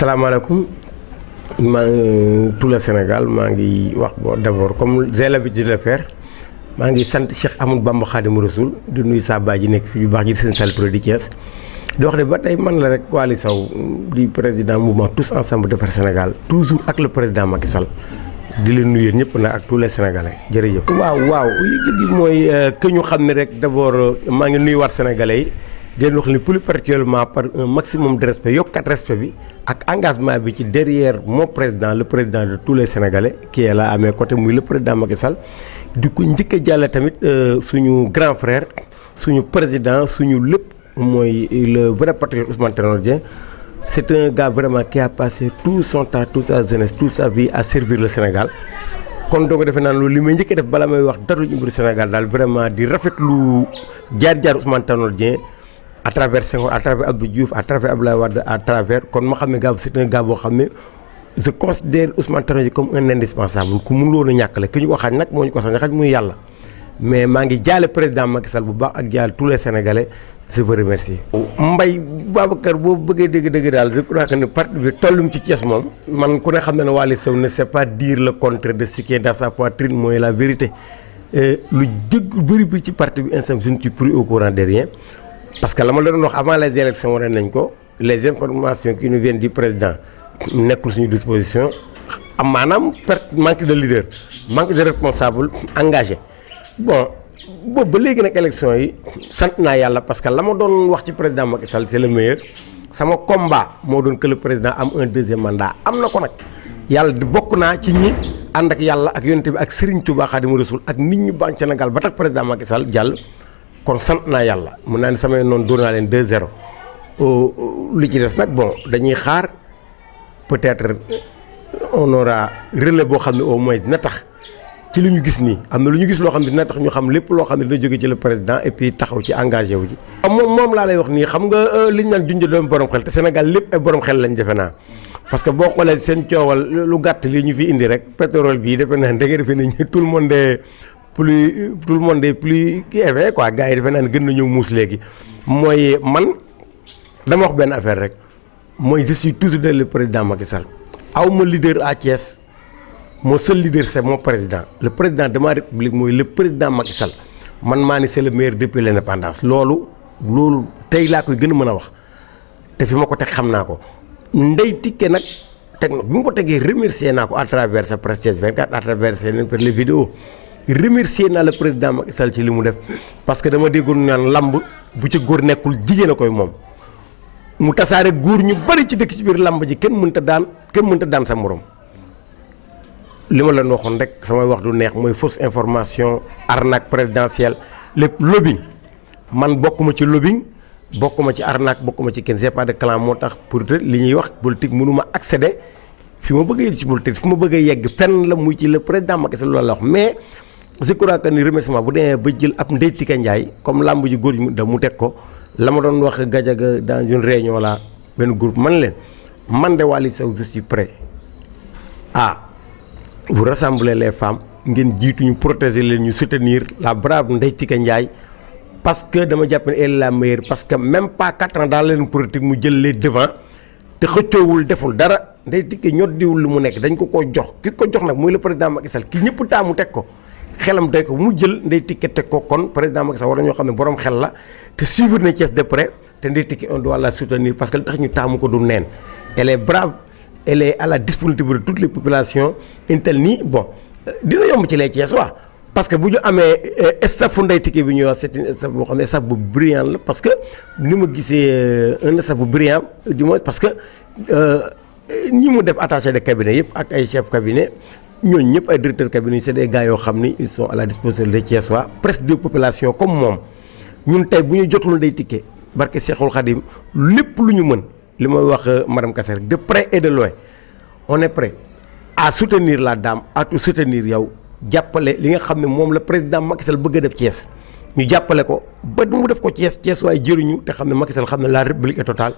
salaamaaleykum tout le Sénégal maa ngi wax d'abord comme j'ai l'habitude de le faire maa ngi sant Cheikh Ahmadou Bamba Khadimou Rassoul di nuyu saa baay ji nekk fi yu baax ji di seen salle di Thiès di wax ne ba tey man la rek Waly Sow di président mouvement tous ensemble defar Sénégal toujours ak le président Macky Sall di leen nuyu ñëpp nag ak tous les Sénégalais jërëjëf. waaw léegi mooy que ñu xam ne rek d'abord maa ngi nuyuwaat Sénégalais yi. di leen wax ni plus particulièrement par un maximum de respect yokkat respect bi ak engagement bi ci derrière mon président le président de tous les Sénégalais qui est là à mes côtés muy le président Macky Sall di ko njëkk a jàlle tamit suñu grand frère suñu président suñu lépp mooy le vrai patriote Ousmane Tanor Dieng c'est un gars vraiment qui a passé tout son temps toute sa jeunesse toute sa vie à servir le Sénégal kon doo ko defee naan loolu li may njëkk a def bala may wax dara ñu mbiru Sénégal daal vraiment di rafetlu jaar-jaar Ousmane Tanor Dieng à travers Senghor à travers Abdou Diouf à travers Abdoulaye Wade à travers kon ma xam ne gars c'est un gars boo xam ne je considère Ousmane Tanor Dieng comme un indispensable ku mënul woon a ñàkkale ki ñu ko xañ nag moo ñu ko sañ xañ muy yàlla mais maa ngi jaale président Macky Sall bu baax ak jaale tous les Sénégalais je vous remercie. Mbaye Babacar boo bëggee dégg daal je crois que ne parti bi tollum ci Thiès moom man ku ne xam ne ne Waly Sow ne sait pas dire le contraire de ce qui est dans sa poitrine mooy la vérité lu jëgg bëri bi ci parti bi instant je ne suis plus au courant de rien. parce que la ma la doon wax avant les élections wane nañ ko les informations qui nous viennent du président nekkul suñu disposition am maanaam manque de leader manque de responsable engagé bon boobu ba léegi nag élection yi sant naa yàlla parce que la ma doon wax ci président Macky Sall c'est le meilleur sama combat moo doon que le président am un deuxième mandat am na ko nag yàlla di bokk naa ci ñi ànd ak yàlla ak yonent bi ak Serigne Touba Khadimou Rassoul ak nit ñu baax Sénégal ba tax président Macky Sall jàll kon sant naa yàlla mun naa ne samay noonu doon naa leen 2-0 li ci des nag bon dañuy xaar peut-être on aura relais boo xam ne au moins dina tax ci li ñu gis nii am na lu ñu gis loo xam ne dina tax ñu xam lépp loo xam ne dina jóge ci le président et puis taxaw ci engagé wu ji. moom laa lay wax nii xam nga li ñu naan junj doon borom xel te Sénégal lépp ay borom xel lañ defe naa parce que boo xoolee seen coowal lu gàtt li ñu fi indi rek pétrole bii defe naa da nga defee ne tout le monde est plus éveillé quoi gars yi defe naa ne gën nañoo muus léegi mooy man dama wax benn affaire rek mooy je suis toujours le président Macky Sall aw ma leader à Thiès mon seul leader c'est mon président le président de ma république mooy le président Macky Sall man maa ni c'est le meilleur depuis l'indépendance loolu tey laa koy gën a mën a wax te fi ma ko teg xam naa ko Ndeye Tické nag teg na bi ma ko tegee remercier naa ko à travers sa presse Thiès 24 à travers les vidéos remercier naa le président Macky Sall ci li mu def parce que dama déggoon naan lamb bu ci góor nekkul jigéen a koy moom mu tasaare góor ñu bari ci dëkk ci biir lamb ji kenn mënta daan sa morom li ma leen waxoon rek samay wax du neex mooy fausse information arnaque présidentielle lépp lobbying man bokkuma ci lobbying bokkuma ci arnaque bokkuma ci kenn j'ai pas de clan moo tax pour li ñuy wax politique mënuma accéder fi ma bëgg a yegg ci politique fi ma bëgg a yegg fenn la muy ci le président Macky Sall loolu la wax mais je crois que ni remerciement bu demee ba jël ab Ndeye Tické Ndiaye comme lamb ji góor yi da mu teg ko la ma doon wax Gadiaga dans une réunion là benn groupe man de Waly Sow je suis prêt à vous rassembler les femmes ngeen jiitu ñu protéger leen ñu soutenir la brave Ndeye Tické Ndiaye parce que dama jàpp ne elle est la meilleure parce que même pas 4 ans dans leen politique mu jël les devant te xëccoowul deful dara Ndeye Tické ñot diwul lu mu nekk dañ ko jox ki ko jox nag muy le président Macky Sall ki ñëpp taamu teg ko xelam day ko mu jël Ndeye Tické teg ko kon président Macky Sall war nañoo xam ne borom xel la te suivre na Thiès de près te Ndeye Tické on doit la soutenir parce que li tax ñu taamu ko du neen elle est brave elle est à la disponibilité de toutes les populations intel nii bon dina yomb ci les Thiès waa parce que bu ñu amee staffu Ndeye Tické bi ñuy wax c'est une staff boo xam ne staff bu brillant la parce que ni ma gisee un staff bu brillant du moins parce que ñi mu def attaché de cabinet yëpp ak ay chef cabinet ñooñu ñëpp ay directeur cabinet c'est des gars yoo xam ni ils sont à la disposition des Thiessois presque des populations comme moom ñun tey bu ñu jotul Ndeye Tické barke Cheikhoul Khadim lépp lu ñu mën li may wax madame Kasser de près et de loin on est prêt à soutenir la dame à tout soutenir yow jàppale li nga xam ne moom la président Macky Sall bëgg a def Thiès ñu jàppale ko ba mu def ko Thiès waaye jëriñu te xam ne Macky Sall xam ne la république est totale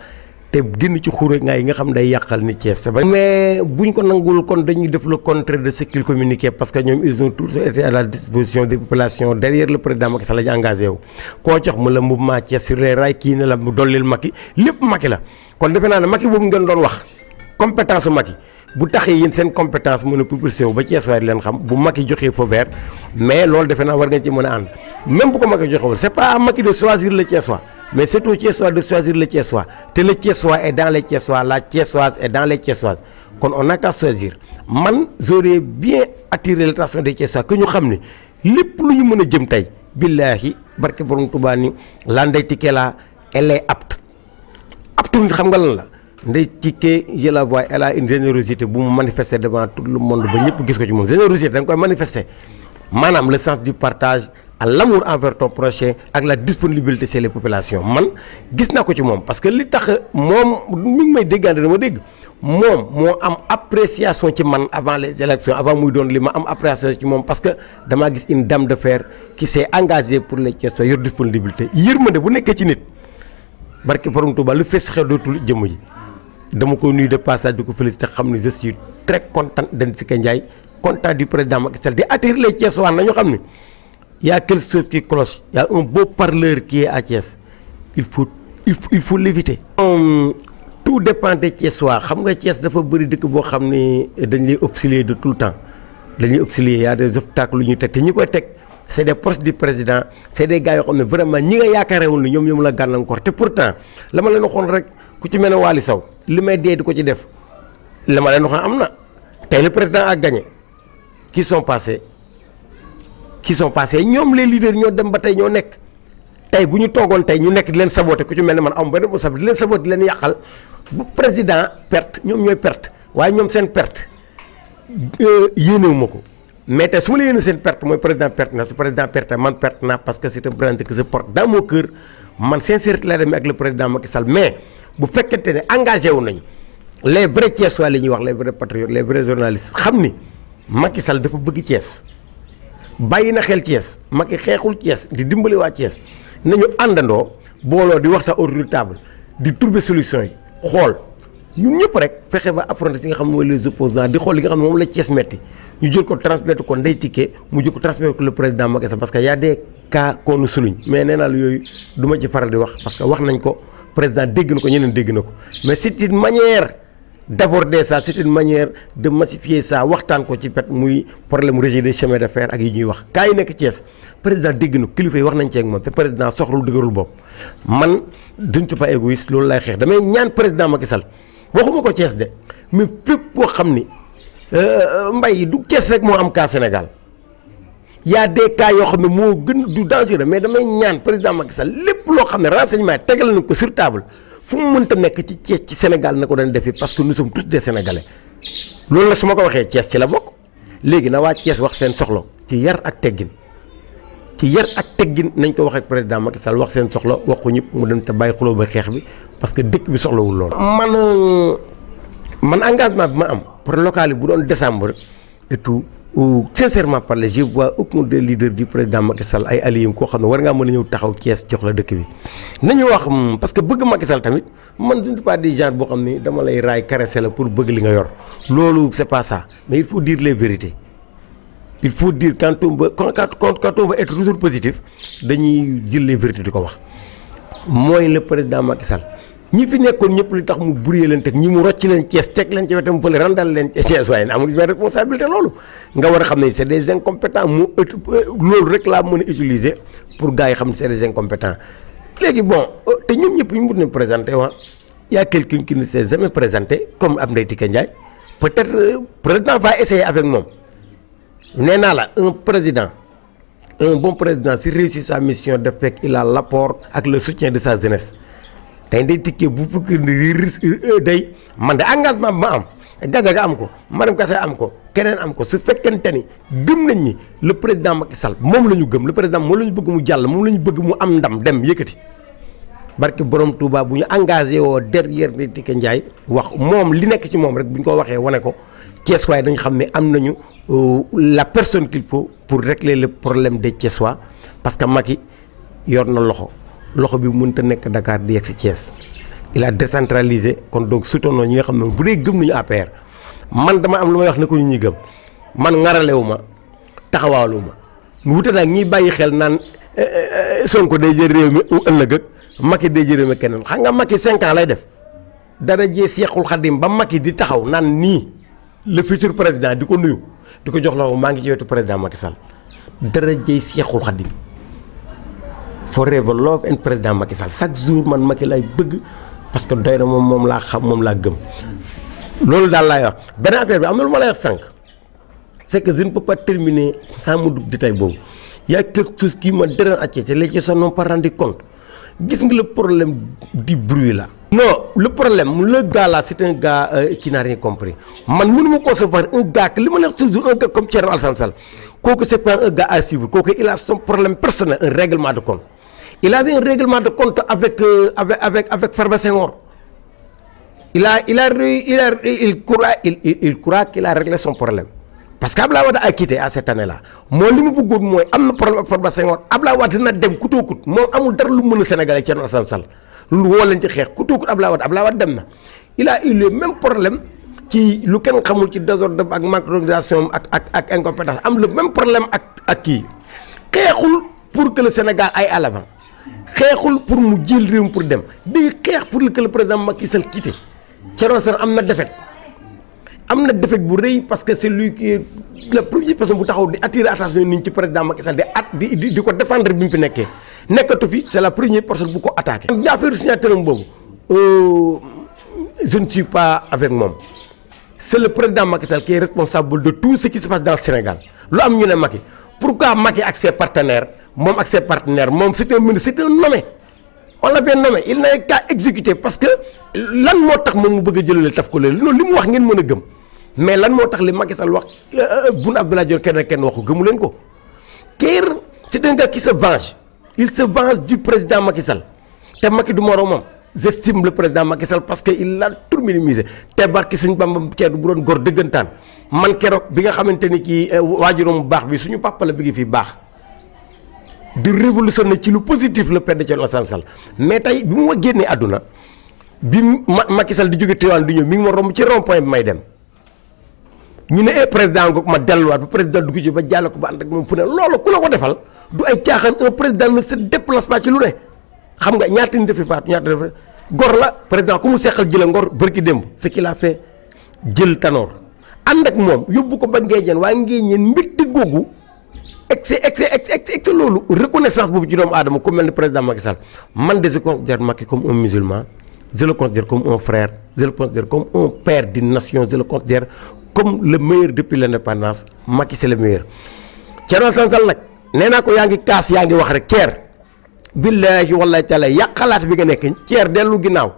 te génn ci xuure nga yi nga xam day yàqal ni Thiès. mais buñ ko nangul kon dañuy def le contraire de ce qu'il communiquait parce que ñoom ils ont tous été à la disposition des populations derrière le président Macky Sall lañu engagé wu. koo jox mu la mouvement Thiès sur les rails kii ne la mu dollil Macky lépp Macky la kon defe naa ne Macky boobu ngeen doon wax compétence su Macky bu taxee yéen seen compétence mën a propulsé wu ba Thiès waay di leen xam bu Macky joxee feu vert mais loolu defe naa war ngeen ci mën a ànd même bu ko Macky joxewul c'est pas à Macky de choisir le Thiessois mais c'est au Thiessois de choisir le Thiessois te le Thiessois est dans les Thiessois la Thiessoise est dans les Thiessoises kon on n'a qu'à choisir man j'aurais bien attiré l'attention des Thiessois que ñu xam ne lépp lu ñu mën a jëm tey billaahi barke borom Tuubaa ni la Ndeye Tické la elle est apte nit xam nga lan la Ndeye Tické je la vois elle a une générosité bu mu manifester devant tout le monde ba ñëpp gis ko ci moom générosité da nga koy manifester maanaam le sens du partage à l'amour envers ton prochain ak la disponibilité chez les populations man gis naa ko ci moom parce que li tax moom mi ngi may déggante dama dégg moom moo am appréciation ci man avant les élections avant muy doon li ma am appréciation ci moom parce que damaa gis une dame de fer qui s'est engagée pour les questions yor disponibilité yërmande bu nekkee ci nit barke borom Touba lu fees xew dootul jëmm ji dama ko nuyu de passage di ko félicité xam ne je suis très content de Ndeye Tické Ndiaye content du président Macky Sall di attirer les Thiessois nañu xam ne y a quelque chose qui cloche y a un beau parleur qui est à Thiès il faut l'éviter. Tout dépend des Thiessois xam nga Thiès dafa bëri dëkk boo xam ne dañ lay obsélier de tout le temps dañuy obsélier y a des obstacles lu ñuy teg te ñi koy teg c'est des proches du président c'est des gars yoo xam ne vraiment ñi nga yaakaarewoon ni ñoom la gàllankoor te pourtant la ma leen waxoon rek ku ci mel ne Waly Sow li may dee di ko ci def la ma leen waxoon am na tey le président a gagné qui sont passés ñoom les leaders ñoo dem ba tey ñoo nekk tey bu ñu toogoon tey ñu nekk di leen saboté ku ci mel ne man am benn responsabilité di leen saboté di leen yàqal bu président perte ñoom ñooy perte waaye ñoom seen perte yéenewu ma ko mais tey su ma la yéene seen perte mooy président perte na su président perte man perte naa parce que c'est un président que je porte dans mon cœur man sincérité la demee ak le président Macky Sall mais bu fekkente ne engagé wu nañu les vrais Thiessois la ñuy wax les vrais patriotes les vrais journalistes xam ni Macky Sall dafa bëgg Thiès bàyyi na xel Thiès Macky xeexul Thiès di dimbali waa Thiès nañu àndandoo booloo di waxtaan autour de table di trouver solution yi xool ñun ñëpp rek fexe ba affronter ci nga xam ne mooy les opposants di xool li nga xam ne moom la Thiès metti ñu jël ko transmettre ko Ndeye Tické mu jël ko transmettre ko le président Macky Sall parce que y a des cas qu'on nous souligne mais nee naa la yooyu du ma ci faral di wax parce que wax nañ ko président dégg na ko ñeneen dégg na ko mais c'est une manière d'aborder ça c'est une manière de massifier ça waxtaan ko ci pet muy problème régie des chemins de fer ak yi ñuy wax kaa yi nekk Thiès président dégg na kilifa yi wax nañ ci ak moom te président soxlul dëgërul bopp man je ne suis pas égoïste loolu lay xeex damay ñaan président Macky Sall waxuma ko Thiès de mais fépp boo xam ni mbay du Thiès rek moo am cas Sénégal y a des cas yoo xam ne moo gën du dangereux mais damay ñaan président Macky Sall lépp loo xam ne renseignement tegal nañ ko sur table fu mu mënta nekk ci Thiès ci Sénégal na ko doon defee parce que nous sommes tous des Sénégalais loolu la su ma ko waxee Thiès ci la bokk léegi na waa Thiès wax seen soxla ci yar ak teggin nañ ko wax ak président Macky Sall wax seen soxla wax ko ñëpp mu dem te bàyyi xuloo ba xeex bi parce que dëkk bi soxlawul loolu. man engagement bi ma am pour local yi bu doon décembre et tout sincèrement parler je vois aucun des leaders du président Macky Sall ay alliés koo xam ne war ngaa mën a ñëw taxaw Thiès jox la dëkk bi nañu wax parce que bëgg Macky Sall tamit man je ne suis pas du genre boo xam ni dama lay raay caresser la pour bëgg li nga yor loolu c'est pas ça mais il faut dire les vérités il faut dire quand on veut être toujours positif dañuy jël les vérités di ko wax mooy le président Macky Sall ñi fi nekkoon ñëpp li tax mu brouillé leen teg ñi mu rocc leen Thiès teg leen ci wetam fële randal leen Thiès waaye amul benn responsabilité loolu nga war a xam ne c'est des incompétents mu loolu rek laa mën a utiliser pour gars yi xam ne c'est des incompétents léegi bon te ñoom ñëpp ñu mun nañ présenté y a quelqu'un qui ne s'est jamais présenté comme ab Ndeye Tické Ndiaye peut-être président va essayer avec moom nee naa la un bon président si réussit sa mission def fekk il a l'apport ak le soutien de sa jeunesse tey Ndeye Tické bu fekkee ne risque day man de engagement bi ma am Gadiaga am ko Marième Kassé am ko keneen am ko su fekkente ni gëm nañ ni le président Macky Sall moom la ñu gëm le président moom la ñu bëgg mu jàll moom la ñu bëgg mu am ndam dem yëkkati barke borom Touba bu ñu engagé woo derrière Ndeye Tické Ndiaye wax moom li nekk ci moom rek bu ñu ko waxee wane ko Thiès waaye dañu xam ne am nañu la personne qu'il faut pour régler le problème des Thiessois parce que Macky yor na loxo bi mënta nekk Dakar di yegg si Thiès il a décentralisé kon donc soutenons ñi nga xam ne bu dee gëm nañu APR man dama am lu may wax ne ko ñu ñuy gëm man ŋaralewu ma taxawaalu ma mu wute nag ñiy bàyyi xel naan Sonko day jël réew mi ëllëg ak Macky day jël réew mi keneen xam nga Macky 5 ans lay def dara jee Seexul Xadim ba Macky di taxaw naan nii le futur président di ko nuyu di ko jox loxo maa ngi ci wetu président Macky Sall dara jee Seexul Xadim forever love and président Macky Sall chaque jour man Macky lay bëgg parce que doy na moom laa xam moom laa gëm loolu daal laay wax benn affaire bi am na lu ma lay wax sànq c'est que je ne peux pas terminer sans mu dugg détail boobu y a quelque chose qui me dérange c'est les gens n'ont pas rendu compte gis nga le problème du bruit là. non le problème le gars là c'est un gars qui n'a rien compris man mënu ma concevoir un gars que li ma leen toujours un gars comme Thierno Alassane Sall kooku c'est pas un gars à suivre kooku il a son problème personnel un règlement de compte il avait un règlement de compte avec Farba Senghor il croit qu'il a réglé son problème parce que Abdoulaye Wade a quitté à cette année là moo li mu bëggoon mooy am na problème ak Farba Senghor Abdoulaye Wade dina dem kutoo kut moom amul dara lu mën a Sénégalais Thierno Alassane Sall lu woo leen ci xeex kutoo kut Abdoulaye Wade dem na il a eu le même problème ci lu kenn xamul ci désordre ak manque d'organisation ak incompétence am le même problème ak kii xeexul pour que le Sénégal aille à l'avant xeexul pour mu jël réew pour dem day xeex pour que le président Macky Sall quitté Thierno Alassane am na défaite bu rëy parce que c'est lui qui est la première personne bu taxaw di attirer attention nit ñi ci président Macky Sall di ko défendre bi mu fi nekkee nekkatu fi c'est la première personne bu ko attaqué. affaire signature boobu je ne suis pas avec moom c'est le président Macky Sall qui est responsable de tout ce qui se passe dans le Sénégal lu am ñu ne Macky pourquoi Macky ak ses partenaires moom c'est un ministre c'est un nommé on l'avait nommé il n'a qu'à exécuter parce que lan moo tax moom mu bëgg a jëlale taf ko leen loolu li mu wax ngeen mën a gëm mais lan moo tax li Macky Sall wax Boun Abdallah Dionne kenn waxu gëmu leen ko ker c'est un gars qui se venge il se venge du président Macky Sall te Macky du moroomam j'estime le président Macky Sall parce que il l'a tout minimisé te barki suñu Bamba keroog bu doon góor dëggantaan man keroog bi nga xamante ni kii waajuram bu baax bi suñu papa la bi ngi fii baax di révolutionner ci lu positif le père de Thierno Alassane Sall mais tey bi mu ma génnee àdduna bi Macky Sall di jóge Tivaouane di ñëw mi ngi ma romb ci rond point bi may dem ñu ne président ngoog ma delluwaat ba président dugg ci ba jàll ko ba ànd ak moom fu ne loolu ku la ko defal du ay caaxaan un président ne se déplace pas ci lu ne xam nga ñaata nit dafi faatu ñaata dafa gor la président ku mu seqal jëla ngor bërki démb ce qu'il a fait jël Tanor ànd ak moom yóbbu ko ba Ngéejeen waaye Ngéejeen mbégte googu excès loolu reconnaissance boobu ci doomu aadama ku mel ni président Macky Sall man de je considère Macky comme un musulman je le considère comme un frère je le considère comme un père d'une nation je le considère comme le meilleur depuis l'indépendance Macky c'est le meilleur. Thierno Alassane Sall nag nee naa ko yaa ngi kaas yaa ngi wax rek Thier billaahi wallaahi taala yàq xalaat bi nga nekk Thier dellu ginnaaw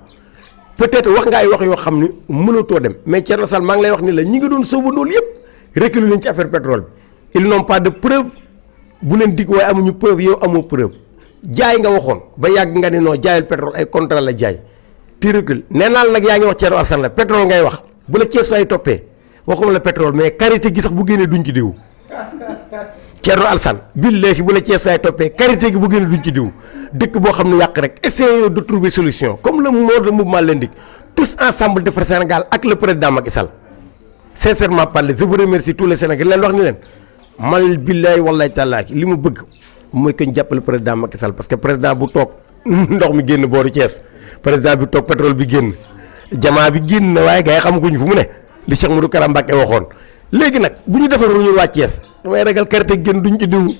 peut-être wax nga ay wax yoo xam ni mënatoo dem mais Thierno Sall maa ngi lay wax ni la ñi nga doon sóobandool yëpp reculer nañ ci affaire pétrole bi ils n'ont pas de preuve bu leen dig waaye amuñu preuve yow amoo preuve jaay nga waxoon ba yàgg nga ne non jaayul pétrole ay contrat la jaay ti recule nee naa la nag yaa ngi wax Thierno Alassane la pétrole ngay wax bu la Thiès ay toppee waxuma la pétrole mais karité gi sax bu génnee duñ ci diw Thierno Alassane billaahi bu la Thiès ay toppee karité gi bu génnee duñ ci diw dëkk boo xam ne yàq rek essayons de trouver solution comme le mot de mouvement l'indique tous ensemble defar Sénégal ak le président Macky Sall sincèrement parler je vous remercie tous les Sénégalais leen wax ni leen mal billaay wallaay tàllaaki li mu bëgg mooy que ñu jàppale président Macky Sall parce que président bu toog ndox mi génn booru Thiès président bi toog pétrole bi génn jamaa bi génn na waaye gars yi xamaguñ fu mu ne li Cheikh Modou Kara Mbacké waxoon léegi nag bu ñu defarul ñu waa Thiès damay ragal karité génn duñ ci diw